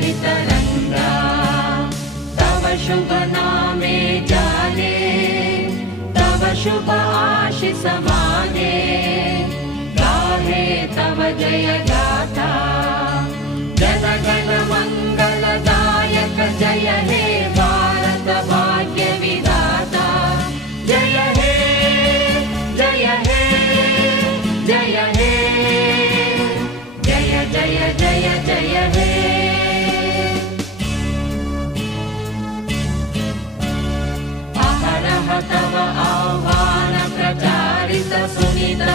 तरंगा तव शुभ नामे जाने तव शुभ आशीष माने गाहे तव जय